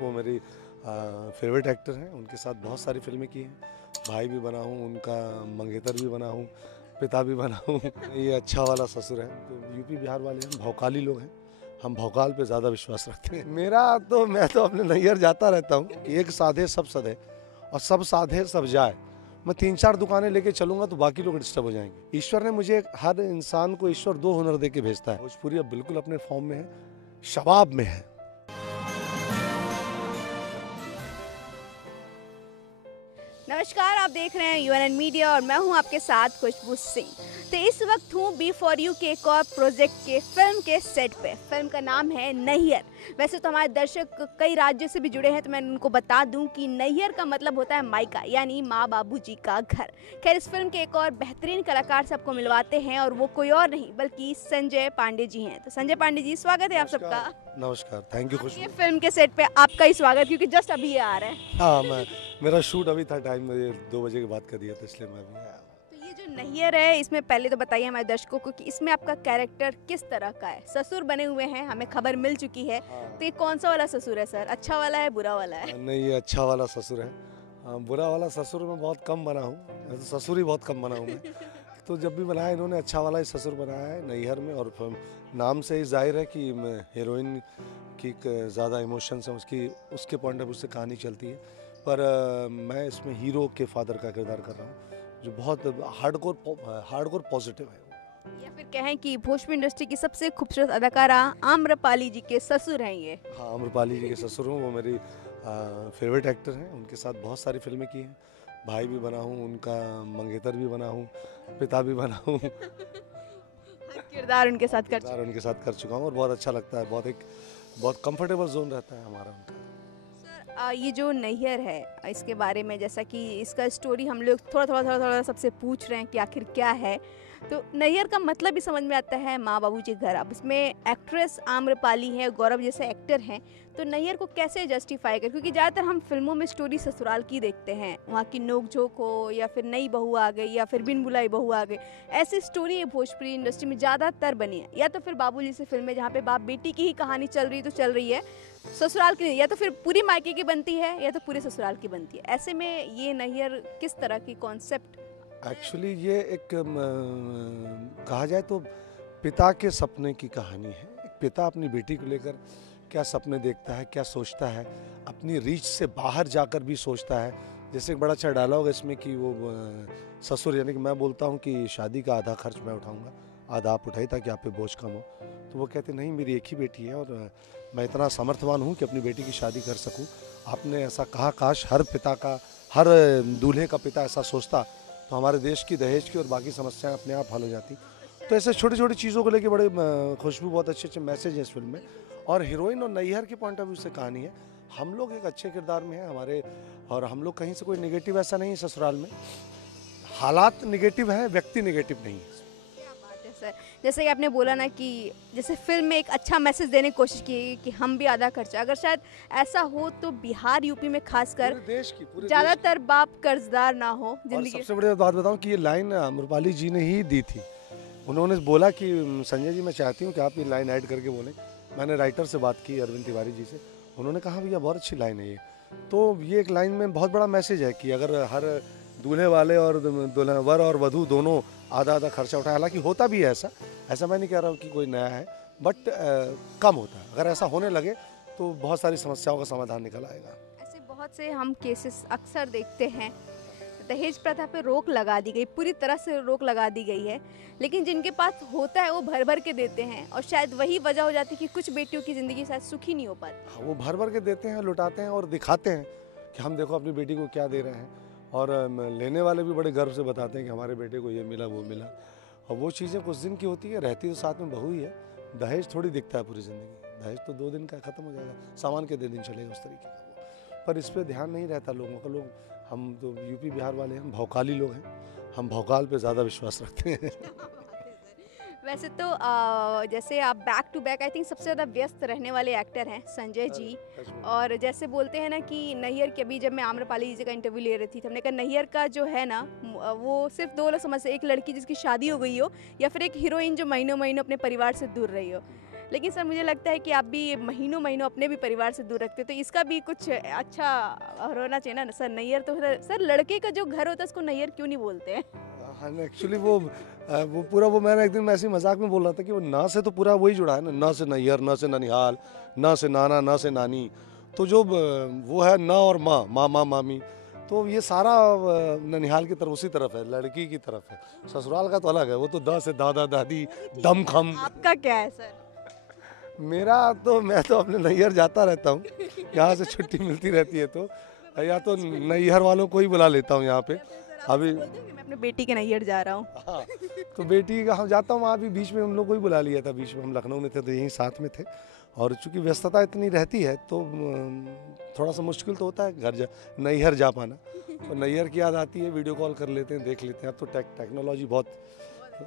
वो मेरी favourite actor हैं, उनके साथ बहुत सारी फिल्में की हैं। भाई भी बना हूँ, उनका मंगेतर भी बना हूँ, पिता भी बना हूँ। ये अच्छा वाला ससुर है। तो यूपी बिहार वाले हम भौकाली लोग हैं, हम भौकाल पे ज़्यादा विश्वास रखते हैं। मैं तो अपने नैहर जाता रहता हूँ। एक साधे सब सधे और सब साधे सब जाए। मैं 3-4 दुकानें लेके चलूंगा तो बाकी लोग डिस्टर्ब हो जाएंगे। ईश्वर ने मुझे, हर इंसान को ईश्वर 2 हुनर दे के भेजता है। भोजपुरी अब बिल्कुल अपने फॉर्म में है, शबाब में है। नमस्कार, आप देख रहे हैं यूएनएन मीडिया और मैं हूं आपके साथ खुशबू सिंह। तो इस वक्त हूं बी फॉर यू के एक और प्रोजेक्ट के फिल्म के सेट पे। फिल्म का नाम है नैहर। वैसे तो हमारे दर्शक कई राज्यों से भी जुड़े हैं, तो मैं उनको बता दूं कि नैहर का मतलब होता है मायका, यानी माँ बाबू जी का घर। खैर, इस फिल्म के एक और बेहतरीन कलाकार से आपको मिलवाते हैं और वो कोई और नहीं बल्कि संजय पांडे जी हैं। तो संजय पांडे जी, स्वागत है आप सबका। नमस्कार, थैंक यू खुशबू। ये फिल्म के सेट पे आपका ही स्वागत, क्योंकि जस्ट अभी ये आ रहा है। हाँ, मेरा शूट अभी था, टाइम मुझे 2 बजे के बाद कर दिया था, इसलिए मैं अभी आया। तो ये जो नैहर है, इसमें पहले तो बताइए हमारे दर्शकों को कि इसमें आपका कैरेक्टर किस तरह का है। ससुर बने हुए हैं, हमें खबर मिल चुकी है। तो ये कौन सा वाला ससुर है सर, अच्छा वाला है बुरा वाला है? नहीं, ये अच्छा वाला ससुर है। बुरा वाला ससुर मैं बहुत कम बना हूँ, वैसे ससुर ही बहुत कम बना हूँ मैं। तो जब भी बनाया इन्होंने अच्छा वाला ही ससुर बनाया है नैहर में। और नाम से ही जाहिर है कि हीरोइन की ज़्यादा इमोशंस हैं, उसके पॉइंट ऑफ व्यू से कहानी चलती है। पर मैं इसमें हीरो के फादर का किरदार कर रहा हूँ, जो बहुत हार्डकोर पॉजिटिव है। या फिर कहें कि भोजपुरी इंडस्ट्री की सबसे खूबसूरत अदाकारा आम्रपाली जी के ससुर हैं ये। हाँ, आम्रपाली जी के ससुर हूँ। वो मेरी फेवरेट एक्टर हैं, उनके साथ बहुत सारी फिल्में की हैं। भाई भी बना हूँ, उनका मंगेतर भी बना हूँ, पिता भी बना हूँ। हर किरदार उनके साथ कर चुका हूँ और बहुत अच्छा लगता है। बहुत कंफर्टेबल जोन रहता है हमारा उनका। सर, ये जो नैहर है, इसके बारे में जैसा कि इसका स्टोरी हम लोग थोड़ा सबसे पूछ रहे हैं कि आखिर क्या है। तो नैहर का मतलब भी समझ में आता है, माँ बाबू जी घर। अब इसमें एक्ट्रेस आम्रपाली है, गौरव जैसे एक्टर हैं, तो नैहर को कैसे जस्टिफाई कर, क्योंकि ज़्यादातर हम फिल्मों में स्टोरी ससुराल की देखते हैं, वहाँ की नोक झोंक हो या फिर नई बहू आ गई या फिर बिन बुलाई बहू आ गई। ऐसी स्टोरी भोजपुरी इंडस्ट्री में ज़्यादातर बनी है, या तो फिर बाबूजी से फिल्में जहाँ पे बाप बेटी की ही कहानी चल रही तो चल रही है, ससुराल की नहीं, या तो फिर पूरी मायके की बनती है या तो पूरे ससुराल की बनती है। ऐसे में ये नैहर किस तरह की कॉन्सेप्ट? एक्चुअली ये एक कहा जाए तो पिता के सपने की कहानी है। एक पिता अपनी बेटी को लेकर क्या सपने देखता है, क्या सोचता है, अपनी रीच से बाहर जाकर भी सोचता है। जैसे एक बड़ा अच्छा डायलॉग है इसमें कि वो ससुर, यानी कि मैं बोलता हूँ कि शादी का आधा खर्च मैं उठाऊंगा, आधा आप उठाई ताकि आप पे बोझ कम हो। तो वो कहते नहीं, मेरी एक ही बेटी है और मैं इतना समर्थवान हूँ कि अपनी बेटी की शादी कर सकूँ। आपने ऐसा कहा, काश हर दूल्हे का पिता ऐसा सोचता, तो हमारे देश की दहेज की और बाकी समस्याएं अपने आप हल हो जाती। तो ऐसे छोटी छोटी चीज़ों को लेके बड़े खुशबू, बहुत अच्छे अच्छे मैसेज हैं इस फिल्म में। और हीरोइन और नैहर के पॉइंट ऑफ व्यू से कहानी है। हम लोग एक अच्छे किरदार में हैं हमारे, और हम लोग कहीं से कोई नेगेटिव ऐसा नहीं है ससुराल में। हालात नेगेटिव हैं, व्यक्ति नेगेटिव नहीं है। क्या बात है सर। जैसे कि आपने बोला ना कि जैसे फिल्म में एक अच्छा मैसेज देने की कोशिश की कि हम भी आधा खर्चा, अगर शायद ऐसा हो तो बिहार यूपी में खासकर ज़्यादातर बाप कर्जदार ना हो जिंदगी। सबसे बड़ी बात बताऊं कि ये लाइन आम्रपाली जी ने ही दी थी। उन्होंने बोला कि संजय जी, मैं चाहती हूँ कि आप ये लाइन ऐड करके बोलें। मैंने राइटर से बात की, अरविंद तिवारी जी से, उन्होंने कहा भैया बहुत अच्छी लाइन है ये। तो ये एक लाइन में बहुत बड़ा मैसेज है कि अगर हर दूल्हे वाले और वर और वधू दोनों आधा आधा खर्चा उठाए, हालांकि होता भी है ऐसा मैं नहीं कह रहा हूँ कि कोई नया है, बट कम होता है। अगर ऐसा होने लगे तो बहुत सारी समस्याओं का समाधान निकल आएगा। ऐसे बहुत से हम केसेस अक्सर देखते हैं। दहेज प्रथा पे रोक लगा दी गई, पूरी तरह से रोक लगा दी गई है, लेकिन जिनके पास होता है वो भर भर के देते हैं, और शायद वही वजह हो जाती है कि कुछ बेटियों की ज़िंदगी शायद सुखी नहीं हो पाती। हाँ, वो भर भर के देते हैं, लुटाते हैं और दिखाते हैं कि हम देखो अपनी बेटी को क्या दे रहे हैं। और लेने वाले भी बड़े गर्व से बताते हैं कि हमारे बेटे को ये मिला वो मिला। और वो चीज़ें कुछ दिन की होती है, रहती तो साथ में बहू ही है। दहेज थोड़ी दिखता है पूरी ज़िंदगी, दहेज तो 2 दिन का ख़त्म हो जाएगा, सामान के 2 दिन चलेगा, उस तरीके का वो। पर इस पर ध्यान नहीं रहता लोगों का। हम तो यूपी बिहार वाले हैं, हम भौकाली लोग हैं, हम भौकाल पे ज़्यादा विश्वास रखते हैं। वैसे तो जैसे आप back to back I think सबसे ज़्यादा व्यस्त रहने वाले एक्टर हैं संजय जी। और जैसे बोलते हैं ना कि नैहर के, अभी जब मैं आम्रपाली जी का इंटरव्यू ले रही थी तो हमने कहा नैहर का जो है ना, वो सिर्फ 2 लोग समझते, एक लड़की जिसकी शादी हो गई हो या फिर एक हीरोइन जो महीनों महीनों अपने परिवार से दूर रही हो। लेकिन सर मुझे लगता है कि आप भी महीनों महीनों अपने भी परिवार से दूर रखते हो, तो इसका भी कुछ अच्छा होना चाहिए ना सर। नैहर तो सर लड़के का जो घर होता है उसको नैहर क्यों नहीं बोलते हैं? हाँ, एक्चुअली वो पूरा वो मैंने एक दिन मैं ऐसे ही मजाक में बोल रहा था कि वो ना से तो पूरा वही जुड़ा है ना, ना से नैहर, ना से ननिहाल, ना से नाना, ना से नानी। तो जो वो है ना और माँ, मामा मामी, तो ये सारा ननिहाल की तरफ उसी तरफ है, लड़की की तरफ है। ससुराल का तो अलग है, वो तो दा से दादा दादी दम खम। आपका क्या है सर? मेरा तो मैं तो अपने नैहर जाता रहता हूँ, यहाँ से छुट्टी मिलती रहती है तो, या तो नैहर वालों को ही बुला लेता हूँ यहाँ पे। अभी मैं अपने बेटी के नैहर जा रहा हूँ। हाँ, तो बेटी का हम जाता हूँ वहाँ भी, बीच में हम लोग को ही बुला लिया था, बीच में हम लखनऊ में थे तो यहीं साथ में थे। और चूंकि व्यस्तता इतनी रहती है तो थोड़ा सा मुश्किल तो होता है नैहर जा पाना। तो नैहर की याद आती है, वीडियो कॉल कर लेते हैं, देख लेते हैं। अब तो टेक्नोलॉजी बहुत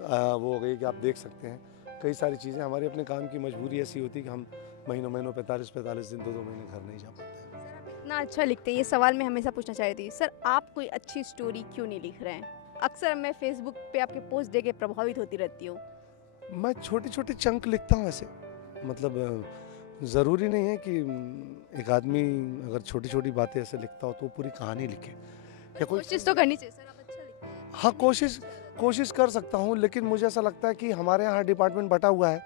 वो हो गई कि आप देख सकते हैं कई सारी चीज़ें। हमारे अपने काम की मजबूरी ऐसी होती है कि हम महीनों 45-45 दिन 2-2 महीने घर नहीं जा पाते हैं। इतना अच्छा लिखते हैं, ये सवाल मैं हमेशा पूछना चाह रही थी सर, आप कोई अच्छी स्टोरी क्यों नहीं लिख रहे हैं? अक्सर मैं फेसबुक पे आपके पोस्ट देख के प्रभावित होती रहती हूँ। मैं छोटे छोटे चंक लिखता हूँ ऐसे, मतलब ज़रूरी नहीं है कि एक आदमी अगर छोटी छोटी बातें ऐसे लिखता हो तो वो पूरी कहानी लिखे या कोई। कोशिश तो करनी चाहिए सर, आप अच्छा लिखते हैं। हाँ, कोशिश कर सकता हूँ, लेकिन मुझे ऐसा लगता है कि हमारे यहाँ डिपार्टमेंट बटा हुआ है।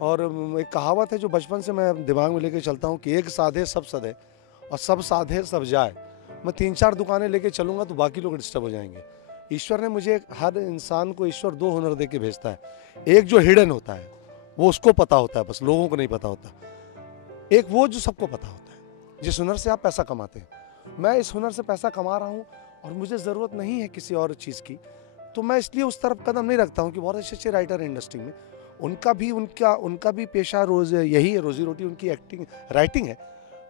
और एक कहावत है जो बचपन से मैं दिमाग में लेके चलता हूँ कि एक साधे सब सधे और सब साधे सब जाए। मैं 3-4 दुकानें लेके चलूँगा तो बाकी लोग डिस्टर्ब हो जाएंगे। ईश्वर ने मुझे, हर इंसान को ईश्वर 2 हुनर दे के भेजता है। एक जो हिडन होता है वो उसको पता होता है, बस लोगों को नहीं पता होता। एक वो जो सबको पता होता है, जिस हुनर से आप पैसा कमाते हैं। मैं इस हुनर से पैसा कमा रहा हूँ और मुझे ज़रूरत नहीं है किसी और चीज़ की, तो मैं इसलिए उस तरफ कदम नहीं रखता हूँ कि बहुत अच्छे अच्छे राइटर हैं इंडस्ट्री में, उनका भी पेशा रोज़ यही है, रोजी रोटी उनकी एक्टिंग राइटिंग है।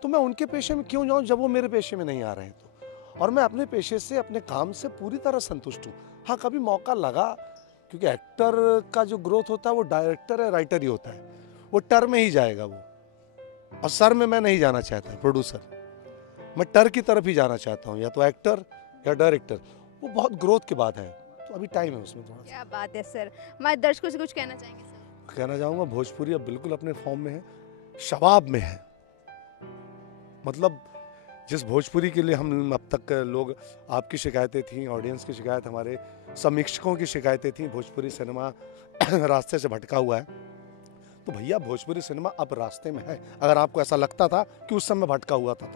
तो मैं उनके पेशे में क्यों जाऊँ जब वो मेरे पेशे में नहीं आ रहे हैं तो। और मैं अपने पेशे से, अपने काम से पूरी तरह संतुष्ट हूँ। हाँ, कभी मौका लगा, क्योंकि एक्टर का जो ग्रोथ होता है वो डायरेक्टर है, राइटर ही होता है, वो टर में ही जाएगा वो। और सर में मैं नहीं जाना चाहता, प्रोड्यूसर, मैं टर की तरफ ही जाना चाहता हूँ, या तो एक्टर या डायरेक्टर। वो बहुत ग्रोथ के बाद है, तो अभी टाइम है उसमें थोड़ा सा। क्या बात है सर, हमारे दर्शकों से कुछ कहना चाहेंगे सर? कहना चाहूँगा भोजपुरी अब बिल्कुल अपने फॉर्म में है, शबाब में है। मतलब जिस भोजपुरी के लिए हम अब तक लोग, आपकी शिकायतें थी, ऑडियंस की शिकायत, हमारे समीक्षकों की शिकायतें थी, भोजपुरी सिनेमा रास्ते से भटका हुआ है। तो भैया भोजपुरी सिनेमा अब रास्ते में है। अगर आपको ऐसा लगता था कि उस समय भटका हुआ था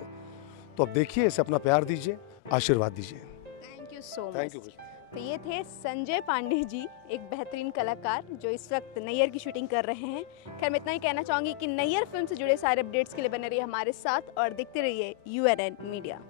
तो अब देखिए, इसे अपना प्यार दीजिए, आशीर्वाद दीजिए। Thank you so thank much. You. तो ये थे संजय पांडे जी, एक बेहतरीन कलाकार जो इस वक्त नैयर की शूटिंग कर रहे हैं। खैर मैं इतना ही कहना चाहूँगी कि नैयर फिल्म से जुड़े सारे अपडेट्स के लिए बने रहिए हमारे साथ और देखते रहिए UNN मीडिया।